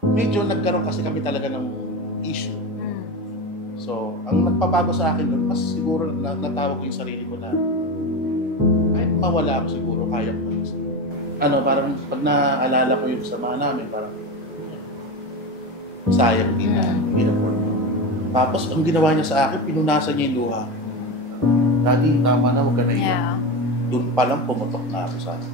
medyo nagkaroon kasi kami talaga ng issue. So, ang nagpabago sa akin doon, mas siguro natawag ko yung sarili ko na kahit mawala ako siguro, kaya ko. Parang pag naaalala ko yung sama namin, parang sayang din na pinaport. Tapos, ang ginawa niya sa akin, pinunasan niya yung luha. Daddy, tama na, huwag ka na iyan. Yeah. Doon pa lang pumutok na ako sa akin.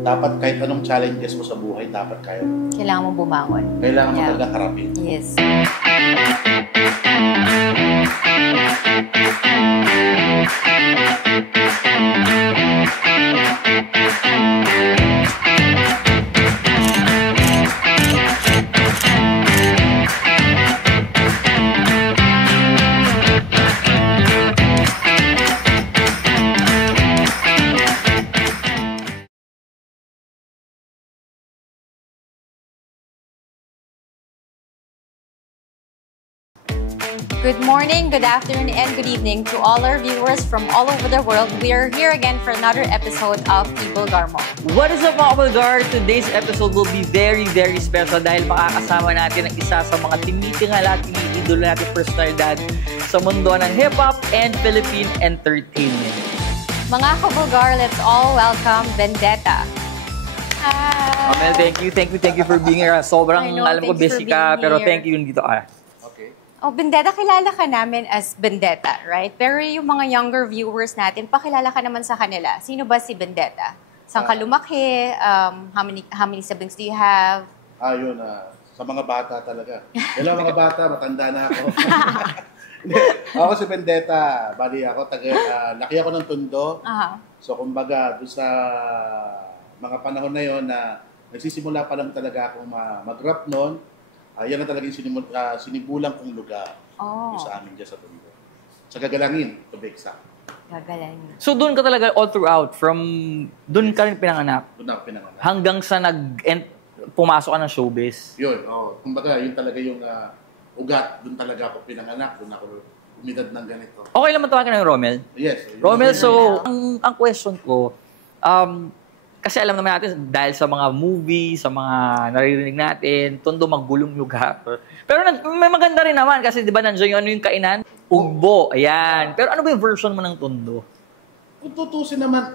Dapat kahit anong challenges mo sa buhay, dapat kaya. Kailangan mo bumangon. Kailangan mo talaga harapin. Yes. Good morning, good afternoon, and good evening to all our viewers from all over the world. We are here again for another episode of Ibulgar Mo. What is up mga Ibulgar? Today's episode will be very, very special dahil makakasama natin ang isa sa mga tinitingal at tiniidolo natin personalidad sa mundo ng hip-hop and Philippine entertainment. Mga Ibulgar, let's all welcome Vendetta. Hi! Amel, thank you for being here. Sobrang alam ko busy ka, pero thank you dito ka. Oh, Vendetta, kilala ka namin as Vendetta, right? Pero yung mga younger viewers natin, pakilala ka naman sa kanila. Sino ba si Vendetta? Saan ka lumaki? How many siblings do you have? Sa mga bata talaga. Hello mga bata, matanda na ako. Ako si Vendetta. Bali ako, laki ako ng Tondo. So kumbaga, doon sa mga panahon na yon na nagsisimula pa lang talaga akong mag-rap noon. Yan na talaga yung sinibulang kong lugar yung sa amin dyan sa Tondo. Sa Gagalangin, to be exact. Gagalangin. So doon ka talaga all throughout, doon ka rin pinanganak? Doon ako pinanganak. Hanggang sa pumasok ka ng showbiz? Yun, kumbaga yun talaga yung ugat. Doon talaga ako pinanganak, doon ako umidad ng ganito. Okay lang matawag ka ng Romel? Yes. Romel, so ang question ko, kasi alam naman natin, dahil sa mga movie, sa mga naririnig natin, Tondo maggulong lugar. Pero may maganda rin naman kasi di ba nandiyan yung kainan? Ugbo, ayan. Pero ano ba yung version mo ng Tondo? Kung tutusin naman,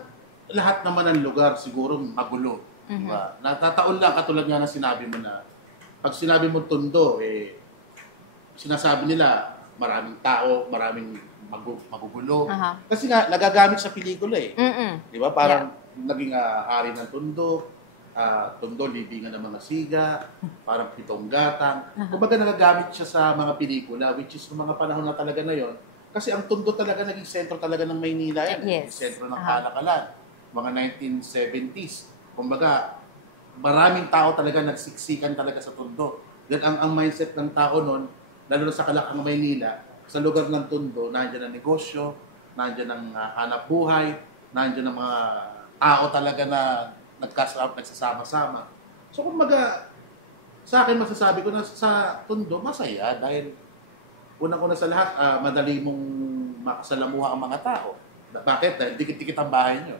lahat naman ng lugar siguro magulo. Diba? Natataon lang katulad nga na sinabi mo na, pag sinabi mo Tondo, sinasabi nila maraming tao, maraming magugulo. Kasi nga, nagagamit sa pelikula Di ba? Parang naging hari ng Tondo, Tondo, libingan ng mga siga, parang pitong gatang. Kumbaga nagagamit siya sa mga pelikula, which is ng mga panahon na talaga na yon. Kasi ang Tondo talaga naging sentro talaga ng Maynila yan. Yes. Sentro ng kalakalan. Mga 1970s. Kumbaga, maraming tao talaga nagsiksikan talaga sa Tondo. Then ang mindset ng tao noon, lalo na sa Kalakang Maynila, sa lugar ng Tondo, nandiyan ang negosyo, nandiyan ang hanap buhay, nandiyan ang mga tao talaga na nagsasama-sama. So kumbaga, sa akin masasabi ko na sa Tondo, masaya dahil unang-una sa lahat, madali mong makasalamuha ang mga tao. Bakit? Dahil dikit-dikit ang bahay nyo.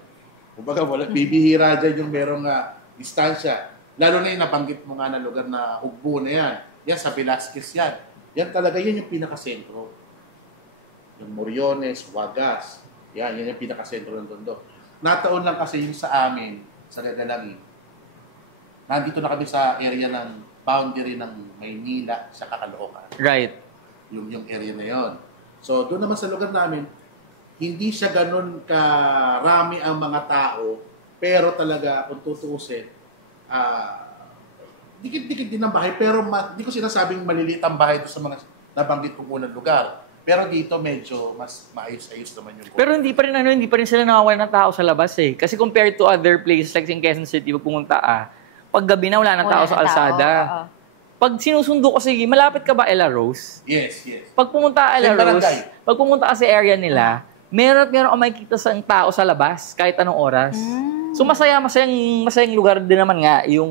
Kumbaga, bibihira dyan yung merong distansya. Lalo na yung nabanggit mo nga na lugar na Ugbo na yan. Yan, sa Velasquez yan. Yan talaga, yan yung pinakasentro. Yung Moriones, Wagas. Yan yung pinakasentro ng Tondo. Nataon lang kasi yung sa amin, sa Gagalangin. Nandito na kami sa area ng boundary ng Maynila sa Caloocan. Right. Yung area na yon. So, doon naman sa lugar namin, hindi siya ganun karami ang mga tao, pero talaga, kung tutuusin, dikit-dikit din ang bahay, pero di ko sinasabing maliliit ang bahay doon sa mga nabanggit ko munang lugar. Pero dito medyo mas maayos-ayos naman yung... Pero hindi pa rin sila nakawalan ng tao sa labas eh. Kasi compared to other places like in Quezon City, pag pumunta pag gabi na wala ng tao sa kalsada. Pag sinusundo ko, sige, malapit ka ba Ella Rose? Yes. Pag pumunta ka Ella Rose, pag pumunta ka sa area nila, meron ka makikita sa tao sa labas kahit anong oras. So masayang lugar din naman nga yung...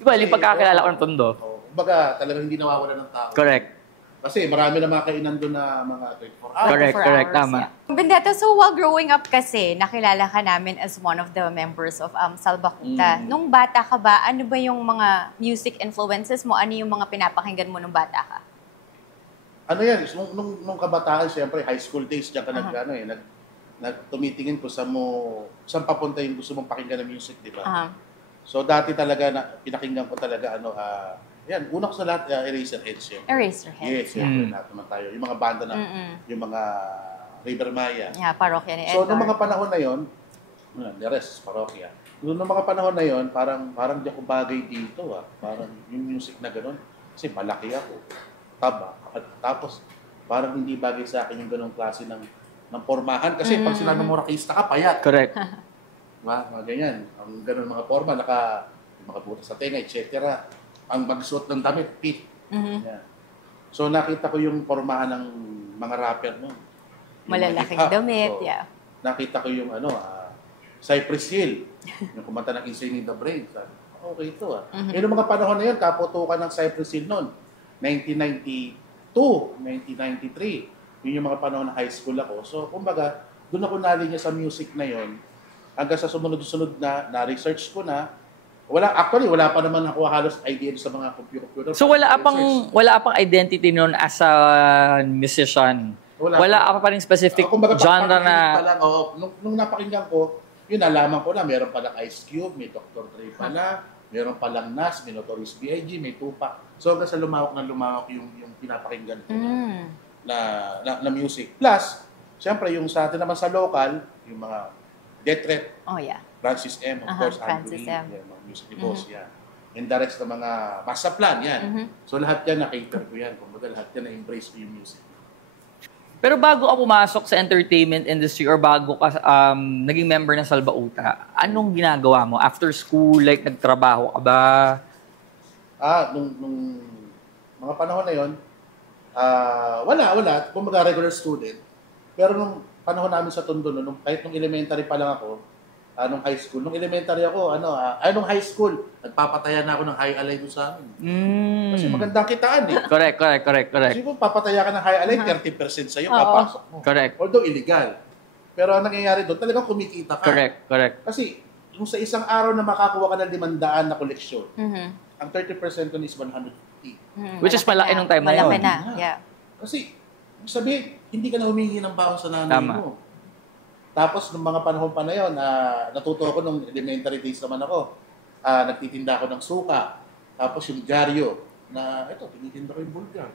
Diba, yung pagkakilala ko ng Tondo. Kumbaga, talagang hindi nawawala ng tao. Correct. Kasi marami na mga kainan doon na mga 24 hours. Correct, 24 correct, hours, tama. yeah. Vendetta, so while growing up kasi, nakilala ka namin as one of the members of Salbakuta. Nung bata ka ba, ano ba yung mga music influences mo? Ano yung mga pinapakinggan mo nung bata ka? Ano yan, nung kabataan, siyempre, high school days, diyan ka tumitingin ko saan papunta yung gusto mong pakinggan ng music, di ba? So, dati talaga, pinakinggan ko talaga, yan, una ko sa lahat, Eraserheads yun. Eraserheads. Yes, siyempre, lahat naman tayo. Yung mga banda na, yung mga River Maya. Yeah, parokya ni Edgar. So, nung mga panahon na yon, the rest is parokya. Nung mga panahon na yon, parang di ako bagay dito, Parang yung music na gano'n. Kasi malaki ako. Taba. At tapos, parang hindi bagay sa akin yung gano'ng klase ng pormahan. Kasi pag sinabi mo rakista ka, payat. Correct. Diba? Mga ganyan. Ang gano'ng mga forma, mga butas sa tenga, etc. Ang magsuot ng damit, fit. Yeah. So, nakita ko yung pormahan ng mga rapper noon. Malalaking damit, so, yeah. Nakita ko yung Cypress Hill. Yung kumanta ng Insane in the Brain. Sabi, okay ito Yung mga panahon na yun, kaputukan ng Cypress Hill noon. 1992, 1993. Yun yung mga panahon na high school ako. So, kumbaga, doon ako nalinya sa music na yon. Hanggang sa sumunod-sunod na-research ko na. Wala pa naman ako halos idea sa mga computer. So wala pang identity noon as a musician. Wala pa rin specific genre na lang, nung napakinggan ko, yun nalaman ko na meron palang Ice Cube, may Dr. Dre pala, meron palang Nas, may Notorious B.I.G., may Tupac. So hanggang sa lumawak yung pinapakinggan ko na music. Plus, siyempre yung sa atin naman sa local, yung mga Death Threat. Oh yeah. Francis M, of course, Francis Andrew M. Yan, mga music ni Boss, yan. And the rest ng mga master plan, yan. So lahat yan, na-cater ko yan. Kumbaga lahat yan, na-embrace ko yung music. Pero bago ka pumasok sa entertainment industry or bago ka naging member ng Salbauta, anong ginagawa mo? After school, like nagtrabaho ka ba? Nung mga panahon na yon, wala. Kumbaga regular student. Pero nung panahon namin sa Tondo, kahit nung elementary pa lang ako, nung high school. Nung elementary ako, nung high school, nagpapataya na ako ng high alay doon sa amin. Kasi magandang kitaan Correct. Kasi kung papataya ka ng high alay, 30% sa'yo, papasok mo. Correct. Although illegal. Pero ang nangyayari doon, talagang kumikita ka. Correct. Kasi, kung sa isang araw na makakuha ka ng 500 na koleksyon, ang 30% nun is 150. Which is malaki nung time na yun. Malaki na, yeah. Kasi, sabihin, hindi ka na humingi ng baon sa nanay mo. Tapos, nung mga panahon pa na yun, natuto ako nung elementary days naman ako. Nagtitinda ako ng suka. Tapos yung dyaryo, na ito, tinitinda ko yung bulgar.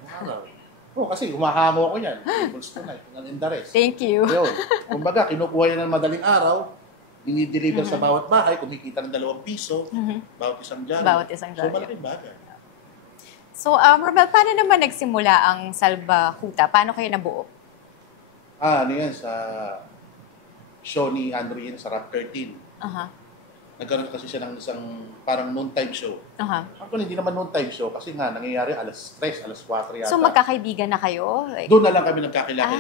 Kasi humahamo ako yan. Tables tonight, and the rest. Thank you. Yun. Kumbaga, kinukuha yan ng madaling araw, dinideliver sa bawat bahay, kumikita ng 2 piso, bawat isang dyaryo. So, malaking bagay. So, Romel, paano naman nagsimula ang Salbakuta? Paano kayo nabuo? Ano yan, sa show ni Andrew Ian sa Rap 13. Nagkaroon kasi siya ng isang parang noontime show. Actually, hindi naman noontime show kasi nga nangyayari alas 3, alas 4 yata. So magkakaibigan na kayo? Like... Doon na lang kami nagkakilala.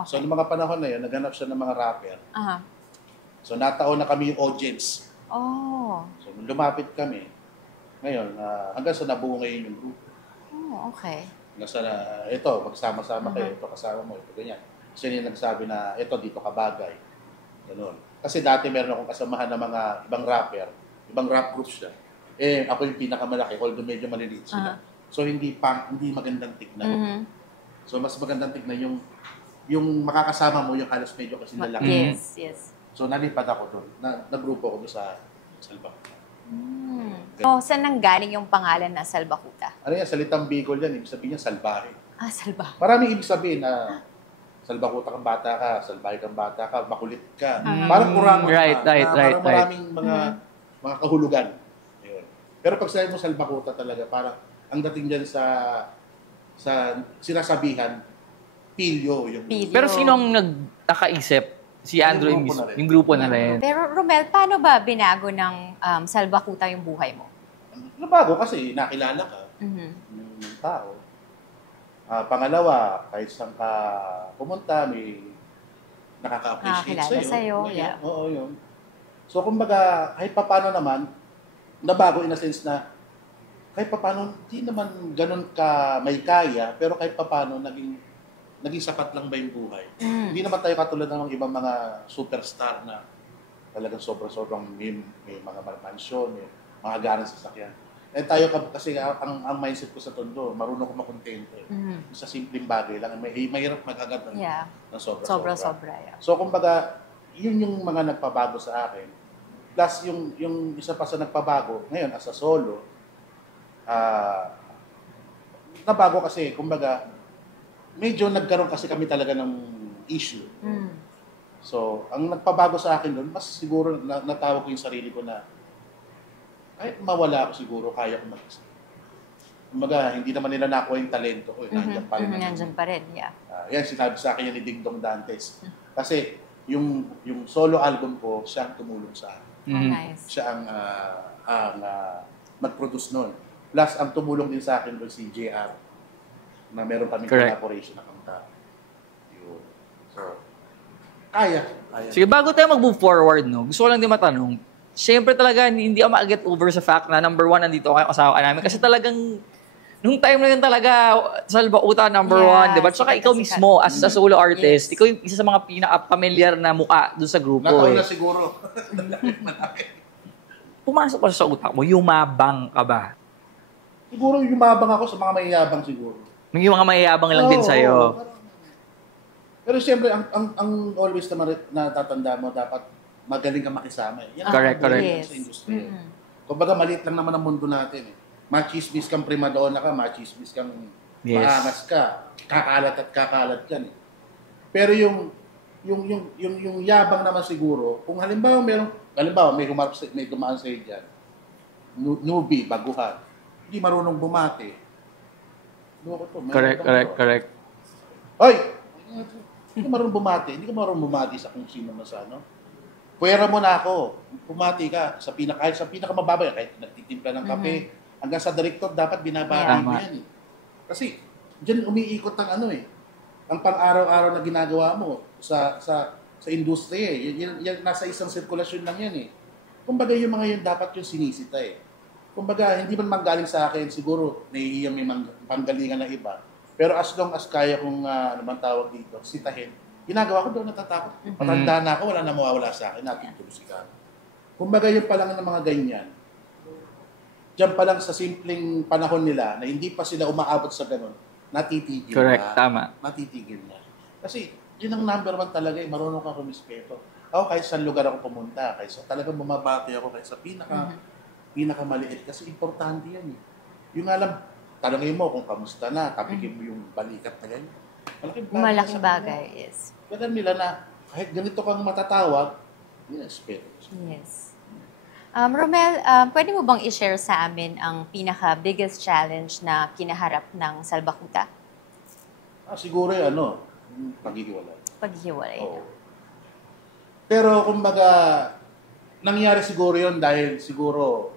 Okay. So noong mga panahon na yun, naghanap siya ng mga rapper. So nataon na kami yung audience. So lumapit kami. Ngayon, hanggang sa nabuo ngayon yung grupo. Okay. Hanggang sa ito, magsama-sama kayo, ito kasama mo, ito ganyan. So yun yung nagsabi na, ito dito ka bagay. Ganun. Kasi dati meron akong kasamahan ng mga ibang rapper, ibang rap groups siya. Ako yung pinakamalaki, although medyo maliliit sila. So hindi magandang tignan. So mas magandang tignan yung makakasama mo, yung halos medyo kasi lalaki. Yes. So nalipat ako doon. Nagrupo ako doon sa Salbakuta. Saan nanggaling yung pangalan na Salbakuta? Ano yan, salitang Bicol yan, ibig sabihin niya salbahe. Salbahe. Maraming ibig sabihin na salbakuta kang bata ka, salbahe kang bata ka, makulit ka. Parang kurangon ka. Parang maraming mga kahulugan. Ayun. Pero pag sabi mo salbakuta talaga, parang ang dating dyan sa sinasabihan, pilyo. Pero sinong nakaisip? Si Andrew yung grupo na rin. Pero Romel, paano ba binago ng Salbakuta yung buhay mo? Nabago kasi nakilala ka ng tao. Pangalawa, kahit saan ka pumunta, may nakaka-appreciate sa'yo. Yeah. Oo, yun. So, kumbaga, kahit paano naman, nabago in a sense na kahit papaano, di naman ganun ka may kaya, pero kahit papaano, naging sapat lang ba yung buhay. Hindi naman tayo katulad ng ibang mga superstar na talagang sobrang may mga mansyon, may mga ganang sasakyan. Eh tayo kasi ang mindset ko sa Tondo, marunong ko makontento. Sa simpleng bagay lang, mahirap mag-agad ng sobra-sobra. Sobra-sobra, yeah. So kumbaga, yun yung mga nagpabago sa akin. Plus yung isa pa sa nagpabago, ngayon as a solo, nabago kasi, kumbaga, medyo nagkaroon kasi kami talaga ng issue. So, ang nagpabago sa akin doon, mas siguro natawag ko yung sarili ko na kahit mawala ako siguro, kaya ko mag-isa. Kumbaga, hindi naman nila nakuha yung talento ko. Nandiyan pa rin. Nandiyan pa rin, yeah. Yan, sinabi sa akin yan ni Ding Dong Dantes. Kasi, yung solo album ko, siya ang tumulong sa akin. Nice. Siya ang mag-produce nun. Plus, ang tumulong din sa akin doon si JR na meron kami collaboration na kanta. Yun. So, kaya. Sige, bago tayo mag-move forward, no, gusto ko lang din matanong, siyempre talaga, hindi ako ma-get over sa fact na number 1, nandito ako kasama ka namin. Kasi talagang, nung time na yun talaga, Salbauta number 1, diba? Tsaka ikaw mismo, as a solo artist, ikaw yung isa sa mga pinaka-familiar na mukha doon sa grupo. Nataon na siguro. Pumasok pa sa utak mo, yumabang ka ba? Siguro yumabang ako sa mga mayayabang siguro. Yung mga mayayabang lang din sa'yo. Pero siyempre, ang always na natatanda mo, dapat magaling ka makisama. Yan Correct. Sa industriya. Kumbaga, maliit lang naman ang mundo natin. Machismis kang primadonna ka, machismis kang maangas ka, kakalat ka. Pero yung yabang naman siguro, kung halimbawa may dumaan sa iyo dyan, newbie, baguhan, hindi marunong bumati. Correct. Hoy! Hindi ka marunong bumati sa kung sino man sa ano. Puwera mo na ako. Bumati ka sa pinakamababa, kahit nagtitimpla ng kape, hanggang sa director dapat binabati mo yan eh. Kasi diyan umiikot ang ang pang-araw-araw na ginagawa mo sa industriya eh. Yan nasa isang sirkulasyon lang yan eh. Kumbaga yung mga yun dapat yung sinisita eh. Kumbaga hindi man manggaling sa akin, siguro nahihiya may panggalingan ng iba. Pero as long as kaya kong tawag dito, sitahin, ginagawa ko doon natatakot. Patanda na ako, wala na mawawala sa akin, natin tulusika. Kumbaga yun pa lang ng mga ganyan. Diyan pa lang sa simpleng panahon nila na hindi pa sila umaabot sa ganun, natitigil Correct, tama. Natitigil na. Kasi yun ang number 1 talaga, marunong kang rumispeto. Ako kahit saan lugar ako pumunta, kahit talagang bumabati ako kahit sa pinakamaliit kasi importante yan eh. Yung alam, tanongin mo kung kamusta na, tapikin mo yung balikat na ganyan. Malaking bagay, yes. Kaya nila na kahit ganito kang matatawag, respeto. Yes. Romel, pwede mo bang i-share sa amin ang pinaka-biggest challenge na kinaharap ng Salbakuta? Siguro yung paghihiwalay. Paghihiwalay. Oo. Pero kumbaga, nangyari siguro yun dahil siguro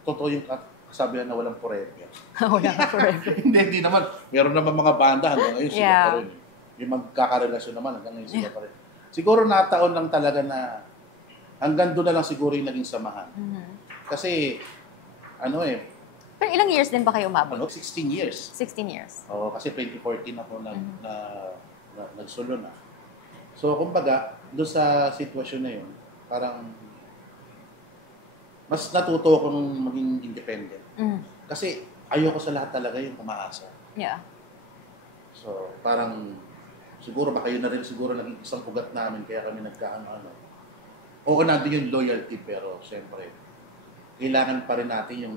totoo yung kasabihan na walang forever. Walang forever. Hindi naman. Meron naman mga banda hanggang ngayon sila pa rin. Yung magkakarelasyon naman hanggang ngayon sila pa rin. Siguro nataon lang talaga na hanggang doon na lang siguro yung naging samahan. Kasi, Pero ilang years din ba kayo umabot? 16 years. 16 years. Oo, kasi 2014 ako nagsulo na. So, kumbaga, doon sa sitwasyon na yun, parang mas natuto akong maging independent. Kasi ayoko sa lahat talaga yung umaasa. Yeah. So, parang siguro baka yun na rin siguro naging isang ugat namin kaya kami nagkaano. Oo, nandun yung loyalty pero siyempre, kailangan pa rin natin yung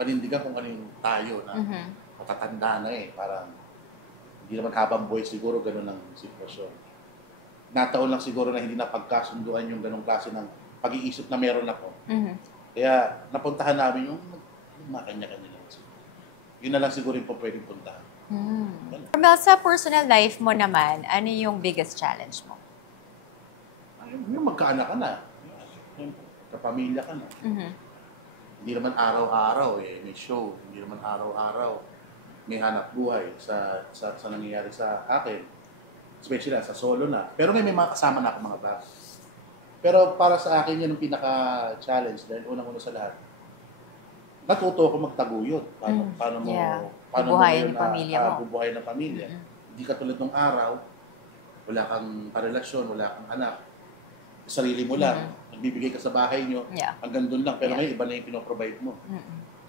panindigan kung ano yung tayo na matatanda na eh. Parang hindi naman habang buhay siguro ganun ang sitwasyon. Nataon lang siguro na hindi na pagkasunduan yung ganung klase ng pag-iisip na meron ako. Kaya napuntahan namin yung kanya-kanya lang. Yun na lang siguro yung pwedeng puntahan. Romel, sa personal life mo naman, ano yung biggest challenge mo? Yung magkaanak ka na. Kapamilya ka na. Hindi naman araw-araw may show. Hindi naman araw-araw may hanap buhay sa nangyayari sa akin. Especially sa solo na. Pero ngayon may mga kasama na ako mga band. Pero para sa akin yan ang pinaka-challenge dahil unang-una sa lahat. natuto ako magtaguyod. Paano mo, Yeah. paano mo Bubuhayin yun yung pamilya mo. bubuhayin ng pamilya. Hindi ka tulad ng araw, wala kang karelasyon, wala kang anak. Sarili mo lang, nagbibigay ka sa bahay nyo, Yeah. hanggang doon lang. Pero Yeah. ngayon, iba na yung pinoprovide mo.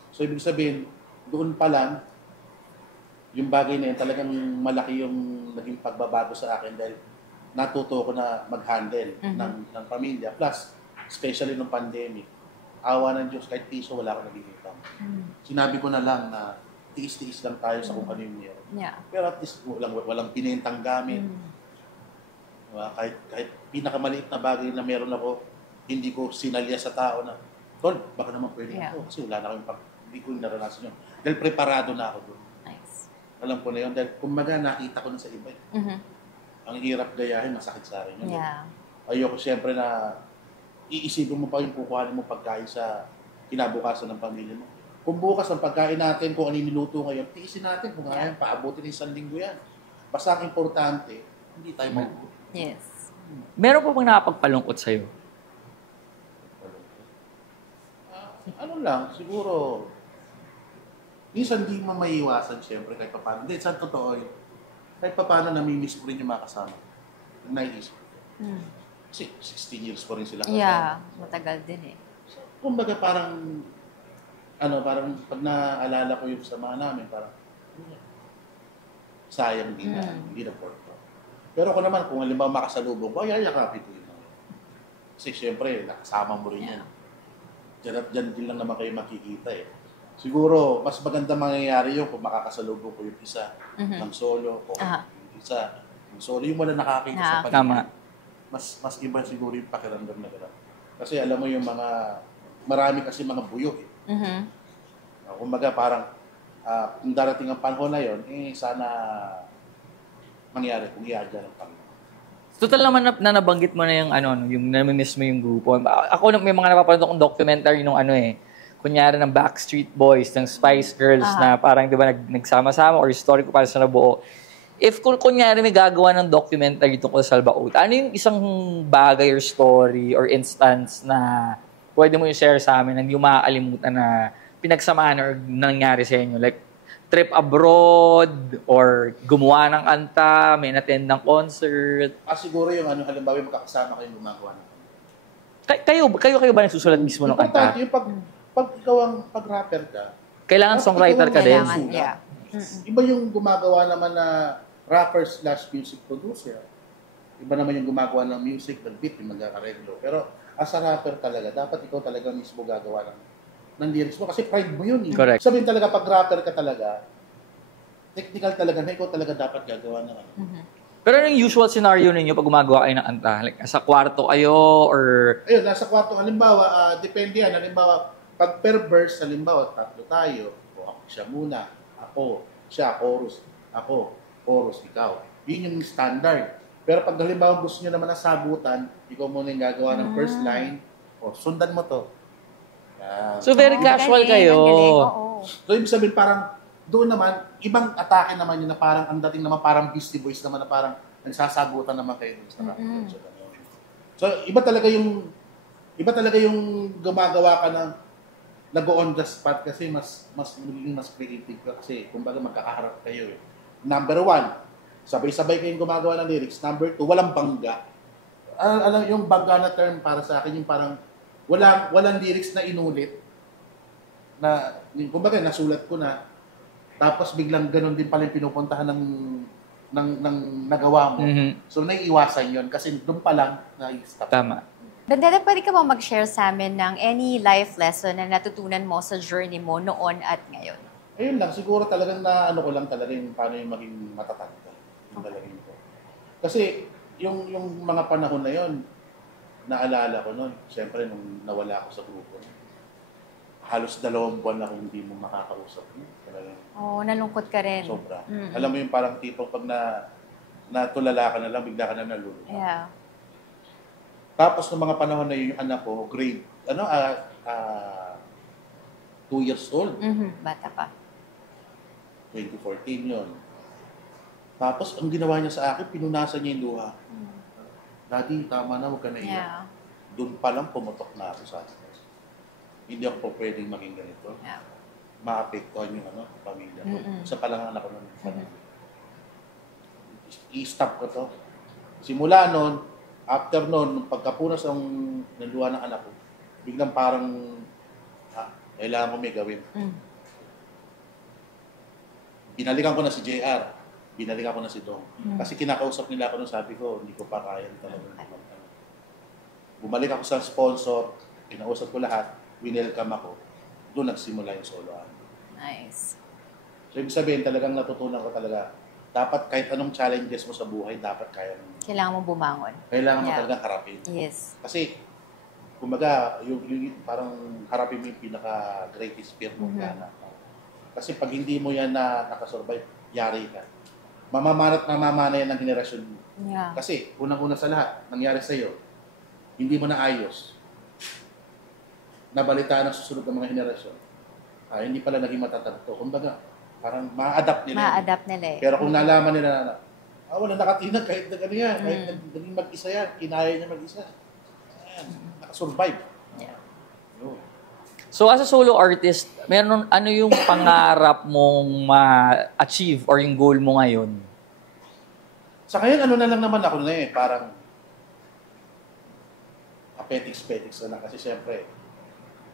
So, ibig sabihin, doon pa lang, yung bagay na yun, talagang malaki yung naging pagbabago sa akin dahil natuto ko na mag-handle ng pamilya. Plus, especially nung pandemic, awa ng Diyos, kahit piso, wala akong nabibita. Sinabi ko na lang na tiis-tiis lang tayo sa kung ano yung meron. Yeah. Pero at least walang pinentang gamit. Diba? Kahit pinakamaliit na bagay na meron ako, hindi ko sinalya sa tao na, Tol, baka naman pwede Yeah. ito. Kasi wala na akong hindi ko naranasan yun. Dahil preparado na ako doon. Nice. Alam ko na yun. Dahil kumbaga nakita ko na sa iba. Ang hirap gayahin, masakit sa akin yun. Yeah. Ayoko siyempre na iisipin mo pa yung kukuhanin mo pagkain sa kinabukasan ng pamilya mo. Kung bukas ang pagkain natin, kung ano yung niluto ngayon, tiisin natin kung ngayon, paabutin ng 1 linggo yan. Basta ang importante, hindi tayo magugulo. Yes. Meron po bang nakapagpalungkot sa'yo? Ano lang, siguro, minsan di mo maiiwasan siyempre kahit paano. Hindi, saan totoo yun? Kahit paano namimiss ko rin yung mga kasama. Naiisip ko. Kasi 16 years ko rin sila kasama. Yeah. Matagal din eh. Kumbaga parang, parang pag naaalala ko yung sama namin, parang, sayang din na, hindi na porto. Pero ako naman, kung halimbawa makasalubong ko, ay yakapin ko yun. Kasi syempre, nakasama mo rin yan. Diyan din lang naman kayo makikita eh. Siguro, mas maganda mangyayari yun kung makakasalubong ko yung isa ng solo, o yung isa ng solo, yung wala nakakita sa paligid. Tama. Mas iba siguro yung pakiramdam na gano'n. Kasi alam mo yung marami kasi mga buyo eh. Kumbaga parang, kung darating ang panahon na yun, sana mangyari kung iaadya ng Panginoon. Total naman na nabanggit mo na yung namimiss mo yung grupo. Ako may mga napapanood akong documentary nung kunyari ng Backstreet Boys, ng Spice Girls na parang 'di ba nagsama-sama or story ko para sa nabuo. If kunyari may gagawa ng documentary tungkol sa Albaoth, ano yung isang bagay or story or instance na pwede mo i-share sa amin na hindi mo makakalimutan na pinagsamahan or nangyari sa inyo? Like, trip abroad or gumawa ng kanta, may attend ng concert. Siguro yung halimbawa yung magkakasama kayong gumagawa ng Kayo ba nagsusulat mismo ng kanta? Yung pag ikaw ang pag-rapper ka, Kailangan songwriter ka din. Yeah. Iba yung gumagawa naman na rapper/music producer. Iba naman yung gumagawa ng music, ng beat, yung mag-areglo. Pero as a rapper talaga, dapat ikaw talaga mismo gagawa ng lyrics mo. Kasi pride mo yun. Correct. Sabihin talaga, pag rapper ka talaga, technical talaga na ikaw talaga dapat gagawa ng Pero ano yung usual scenario ninyo pag gumagawa kayo ng kanta? Like, sa kwarto kayo or... Ayun, nasa kwarto. Halimbawa, depende yan. Halimbawa, pag per verse, halimbawa, 3 tayo. O ako siya muna. Ako, siya, chorus. Ako, chorus, ikaw. Yun yung standard. Pero pag halimbawa gusto nyo naman na sagutan, ikaw muna yung gagawa ng first line. O, sundan mo to. So, very casual kayo. So, ibig sabihin parang doon naman, ibang atake naman yun na parang ang dating naman parang Beastie Boys naman na parang nagsasagutan naman kayo dun sa rap. So, iba talaga yung gumagawa ka ng nag-on the spot kasi mas creative ka kasi kumbaga magkakaharap kayo eh. Number 1, sabay-sabay kayong gumagawa ng lyrics. Number 2, walang bangga. Alam yung bangga na term para sa akin yung parang walang lyrics na inulit na kumbaga nasulat ko na tapos biglang ganun din pala yung pinupuntahan ng nagawa mo. So naiiwasan yun kasi doon pa lang na-stop. Tama. Bendetta, pwede ka ba mag-share sa amin ng any life lesson na natutunan mo sa journey mo noon at ngayon? Ayun lang, siguro talagang ko lang talaga yung paano yung maging matatag ka. Yung talagang ko. Kasi yung mga panahon na yon naalala ko noon, siyempre nung nawala ako sa grupo, halos 2 buwan na kung hindi mo makakausap. Talagang Nalungkot ka rin. sobra. Alam mo yung parang tipong pag natulala ka na lang, bigla ka na nalulungkot. Yeah. Tapos nung mga panahon na yun, yung anak ko, grade, 2 years old. Bata pa. 2014 yun. Tapos ang ginawa niya sa akin, pinunasan niya yung luha. Daddy, tama na, huwag ka na iyak. Yeah. Doon pa lang pumutok na ako sa akin. hindi ako po pwedeng maging ganito. Yeah. Maapektuhan yung pamilya ko. Mm-mm. Isa pa lang anak ko nun. I-stop ko to. Simula nun, after nun, nung pagkapunas ng luha ng anak ko, biglang parang, kailangan ko may gawin. Binalikan ko na si JR. Binalikan ko na si Dong. Kasi kinakausap nila ako nung sabi ko, hindi ko pa kaya talaga. Bumalik ako sa sponsor, kinausap ko lahat, winelcome ako. Doon nagsimula yung solo album. Nice. So, ibig sabihin, talagang natutunan ko talaga, dapat kahit anong challenges mo sa buhay, dapat kaya mo. Kailangan mong bumangon. Kailangan mo Yeah. talagang harapin. Yes. Kasi, kumbaga, yung parang harapin mo yung pinaka-greatest fear mo na. Kasi pag hindi mo yan na nakasurvive, yari ka. Mamamana yan ng henerasyon mo. Yeah. Kasi, unang-una sa lahat, nangyari sa'yo, hindi mo na ayos. Nabalitaan ang susunod ng mga henerasyon. Hindi pala naging matatagto. Kumbaga, parang ma-adapt nila. Ma-adapt nila eh. Pero kung nalaman nila na, wala nakatinag kahit na gano'n yan. Kahit naging mag-isa yan, kinaya niya mag-isa. Ayan, nakasurvive. Yeah. Yun. So as a solo artist, meron ano yung pangarap mong ma-achieve or yung goal mo ngayon? Sa ngayon, ano na lang naman ako na parang apetics na kasi syempre,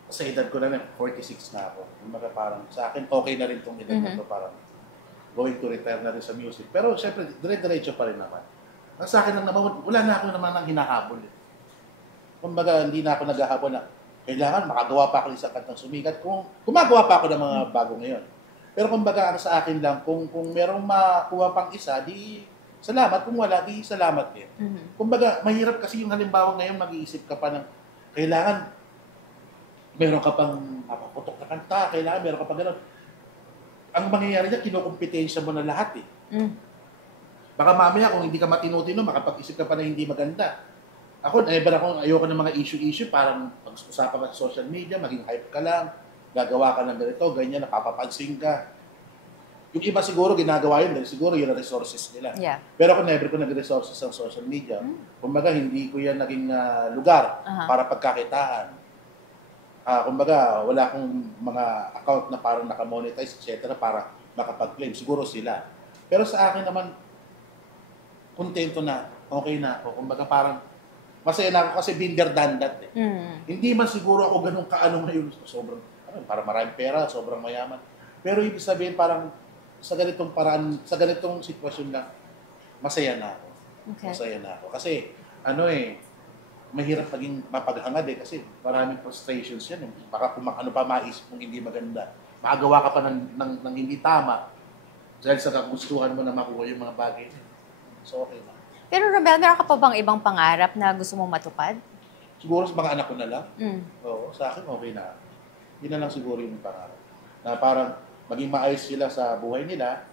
sa edad ko na 46 na ako. Kumbaga parang sa akin, okay na rin itong edad na ito. Parang going to retire na rin sa music. Pero syempre, dire-diretso pa rin naman. Ang sa akin lang naman, wala na ako naman ng hinahabol. Kumbaga, hindi na ako naghahabol na kailangan makagawa pa ako ng isang kantang sumikat. Kung gumagawa pa ako ng mga bago ngayon. Pero kumbaga, ang sa akin lang, kung merong makuha pang isa, di salamat. Kung wala, di salamat din. Kumbaga, mahirap kasi yung halimbawa ngayon, mag-iisip ka pa ng kailangan meron ka pang mapaputok na kanta, kailangan meron ka pang gano'n. Ang mangyayari niya, kinukumpetensya mo na lahat eh. Baka mamaya kung hindi ka matino-tino, makapag-isip ka pa na hindi maganda. Ako, ayoko ng mga issue-issue, parang pag-usapan ka sa social media, maging hype ka lang, gagawa ka ng ganito, ganyan, napapapansin ka. Yung iba siguro ginagawa yun, dahil siguro yun ang resources nila. Yeah. Pero ako never ko nag-resources sa social media. Kumbaga, hindi ko yan naging lugar para pagkakitaan. Kumbaga, wala akong mga account na parang nakamonetize, etc. para makapag-claim. Siguro sila. Pero sa akin naman, kontento na, okay na ako. Kumbaga parang, masaya na ako kasi binder than that eh. Hindi man siguro ako ganun kaano ngayon. Sobrang, parang maraming pera, sobrang mayaman. Pero ibig sabihin parang, sa ganitong paraan, sa ganitong sitwasyon lang, masaya na ako. Okay. Masaya na ako. Kasi, mahirap maging mapaghangad eh kasi maraming frustrations yan. Baka kung ano pa maisip mong hindi maganda. Makagawa ka pa ng hindi tama dahil sa kagustuhan mo na makuha yung mga bagay. So, okay na. Pero Romel, meron ka pa bang ibang pangarap na gusto mong matupad? Siguro sa mga anak ko na lang. Oo, sa akin okay na. Yun na lang siguro yung pangarap. Na parang maging maayos sila sa buhay nila.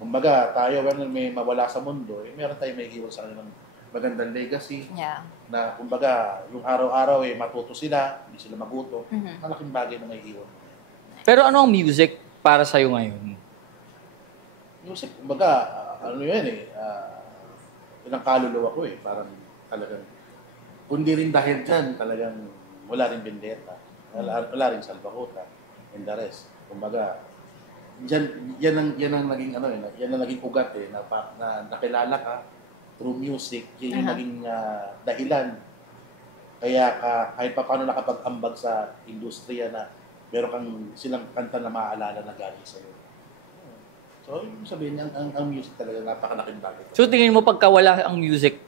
Kumbaga, tayo may mawala sa mundo, meron tayong may iwan sa kanilang magandang legacy. Yeah. Na kumbaga, yung araw-araw matuto sila, hindi sila maguto. Malaking bagay na may iwan. Pero ano ang music para sa'yo ngayon? Music, kumbaga, ilang kaluluwa ko parang talagang, kundi rin dahil dyan, talagang wala rin Bendetta, wala rin Salvakuta, and the rest. Kumbaga, yan ang naging yan ang naging ugat na nakilala ka through music, yan yung naging dahilan. Kaya kahit pa paano nakapag-ambag sa industriya na meron kang silang kanta na maaalala na galing sa'yo. So, yung sabihin, ang music talaga napakalaking bagay. So tingin mo pag nawala ang music,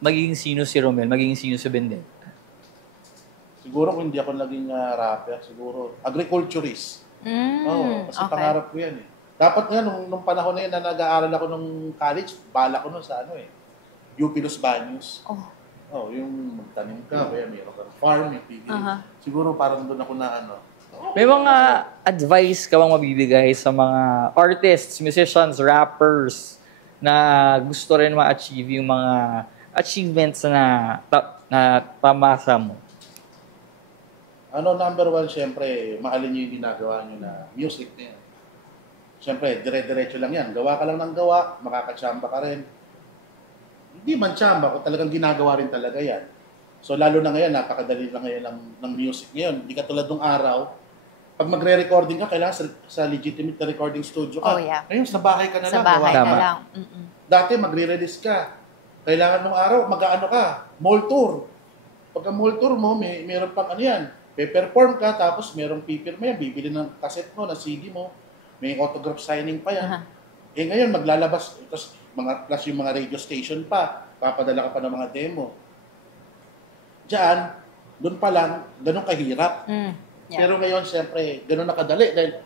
magiging sino si Romel, magiging sino si Bendetta? Siguro kung hindi ako naging rapper, siguro agriculturist. Oo, kasi pangarap ko yan Dapat nga, nung panahon na yun na nag-aaral ako nung college, bala ko nun sa UP Los Baños. Yung magtanim ka, kaya mayroon kang farm, siguro parang doon ako na May mga advice ka bang mabibigay sa mga artists, musicians, rappers na gusto rin ma-achieve yung mga achievements na pamasa mo? Number one, syempre, mahalin nyo yung ginagawa nyo na music na yan. Syempre, dire-diretso lang yan. Gawa ka lang ng gawa, makakatsamba ka rin. Hindi man tsamba, kung talagang ginagawa rin talaga yan. So lalo na ngayon, napakadali na ngayon ng music ngayon. Hindi ka tulad nung araw, pag magre-recording ka, kailangan sa legitimate na recording studio ka. Oh, yeah. Ngayon, sa bahay ka na Sa lang. bahay gawa ka Tama. lang. Dati, magre-release ka. Kailangan nung araw, mag-ano ka, mall tour. Pagka mall tour mo, meron pang ano yan, pe-perform ka, tapos merong pipirma yan, bibili ng cassette mo, ng CD mo, may autograph signing pa yan. Eh ngayon, maglalabas, plus yung mga radio station pa, papadala ka pa ng mga demo. Diyan, doon pa lang, ganun kahirap. Yeah. Pero ngayon, siyempre, ganun nakadali dahil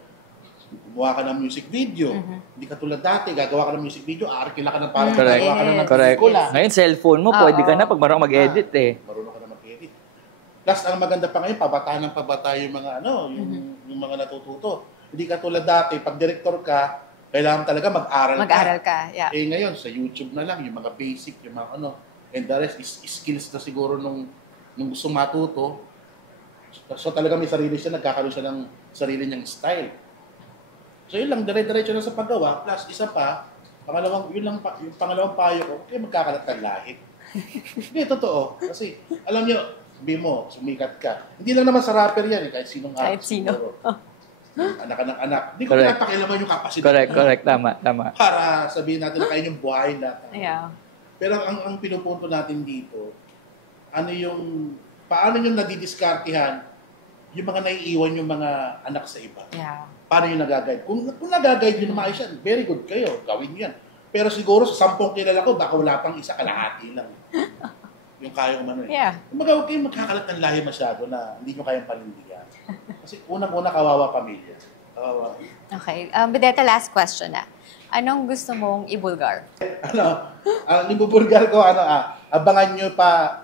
gumawa ka ng music video. Hindi ka tulad dati, gagawa ka ng music video, aarkila ka ng parang Correct. gagawa ka na ng Correct. pelikula. Ngayon, cellphone mo, pwede ka na pag marunong mag-edit eh. Marunong ka na mag-edit. Plus, ang maganda pa ngayon, pabata ng pabata yung mga yung mga natututo. Hindi ka tulad dati, pag director ka, kailangan talaga mag-aral Mag-aral ka, yeah. Eh ngayon, sa YouTube na lang, yung mga basic, yung mga ano, and the rest is skills na siguro nung gusto matuto. So talaga may sarili siya, nagkakaroon siya ng sarili niyang style. So yun lang, dire-diretso na sa paggawa. Plus, isa pa, yung pangalawang payo ko, okay, magkakalat ng lahit. Hindi, totoo. Kasi, alam niyo, sabi mo, sumikat ka. Hindi lang naman sa rapper yan, kahit sinong Kahit artist. sino. Siguro. Anak ka ng anak. Hindi ko Correct. pinapakilaman yung kapasidad. Correct. Tama. Para sabihin natin na kayo yung buhay natin. Yeah. Pero ang pinupunto natin dito, paano yung nadidiskartihan yung mga naiiwan yung mga anak sa iba? Yeah. Paano yung nag-guide? Kung nag-guide yun na maayos yan, very good kayo, gawin yan. Pero siguro sa 10 kilala ko, baka wala pang isa, kalahati lang. Yung kayang umano eh. Yeah. Kumbaga, huwag kayong magkakalat ng lahi masyado na hindi nyo kayang panindigan. Kasi unang-una, kawawa pamilya. Kawawa. Okay. Bideta, last question na. Anong gusto mong ibulgar? Ang ibubulgar ko, abangan nyo pa,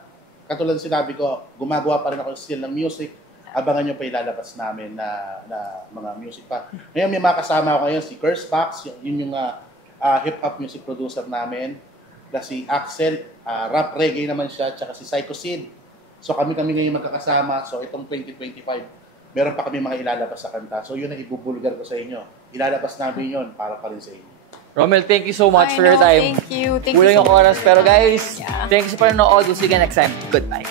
katulad sinabi ko, gumagawa pa rin ako still ng music, abangan nyo pa ilalabas namin na mga music pa. Ngayon may mga kasama ko ngayon, si Curse Pax, yun yung hip-hop music producer namin, plus si Axel, rap reggae naman siya, tsaka si Psycho Sid. So kami ngayon magkakasama, so itong 2025, meron pa kami mga ilalabas sa kanta. So yun ang ibubulgar ko sa inyo. Ilalabas namin yun para pa rin sa inyo. Romel, thank you so much for your time. Thank you. Kulang yung oras. Pero guys, Yeah. thanks sa panonood. We'll see you again next time. Goodbye.